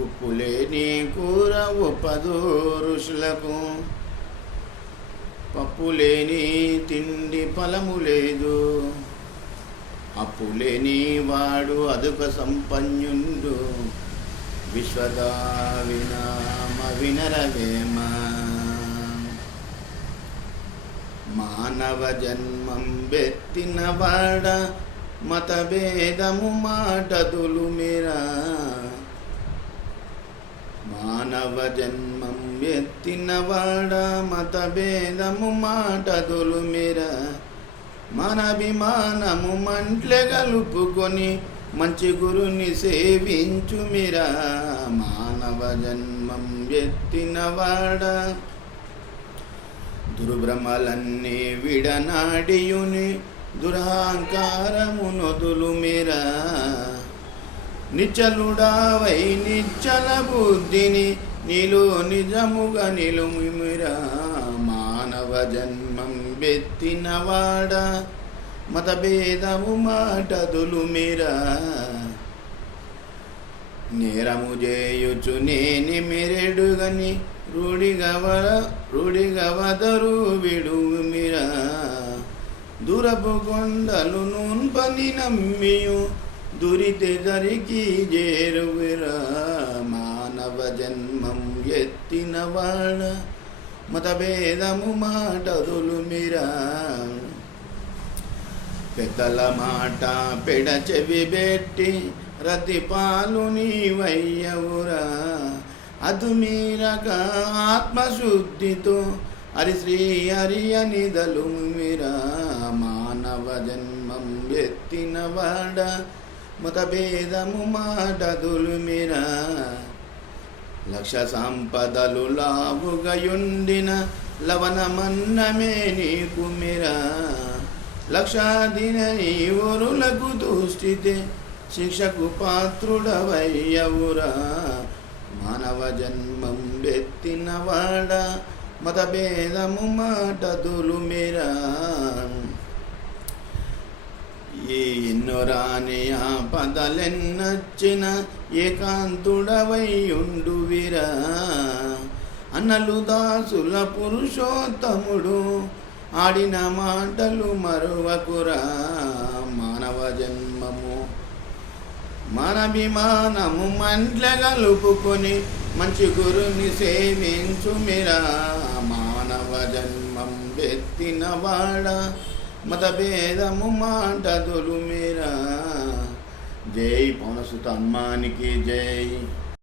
ఉప్పులేని కూర ఒప్పదు ఋషులకు, పప్పులేని తిండి ఫలము లేదు. అప్పులేని వాడు అదుక సంపన్నుండు, విశ్వదావినామ వినరవేమ. మానవ జన్మం బెత్తినవాడ, మతభేదము మాటదులు మీరా. మానవ జన్మం ఎత్తినవాడ, మతభేదము మాటదులు మీరా. మనభిమానము మంట్లె గలుపుకొని, మంచి గురుని సేవించు మీరా. మానవ జన్మం ఎత్తినవాడ, దుర్భ్రమలన్నీ విడనాడియుని దురహంకారము నొదులు మీరా. నిచ్చలుడావై నిచ్చల బుద్ధిని నీలో నిజముగా నిలుమిరా. మానవ జన్మం బెత్తినవాడ, మతభేదము మాటదులు మీరా. నేరము చేయుచు నేని మెరెడుగని, రూఢిగవదరు విడువు మీరా. దూరపు కొండలు నూన్పని నమ్మియు, దురితే దరికి చేరువిరా. మానవ జన్మం ఎత్తినవాడ, మతభేదము మాటదులు మీరా. పెద్దల మాట పెడ చెవి పెట్టి, రతి పాలు నీవయ్యవురా. అదుమీరక ఆత్మశుద్ధితో హరిశ్రీ హరి అనిదలు మీరా. మానవ జన్మం ఎత్తినవాడ, మతభేదము మాటదులు మీరా. లక్ష సంపదలు లావుగయుండిన, లవణమన్నమే నీకు మీరా. లక్షాదిన నీవరులకు దృష్టితే, శిక్షకు పాత్రుడవయ్యవురా. మానవ జన్మం బెత్తినవాడ, మతభేదము మాటదులు మీరా. ఎన్నో రాని ఆపదలెన్నొచ్చిన, ఏకాంతుడవైయుండు వీరా. అన్నలు దాసుల పురుషోత్తముడు, ఆడిన మాటలు మరువకురా. మానవ జన్మము మనభిమానము మంట్లె గలుపుకొని, మంచి గురుని సేవించు మీరా. మానవ జన్మం బెత్తినవాడ, మతభేదము మాటదులు మీరా. జై పవనసుత హనుమానికి జై.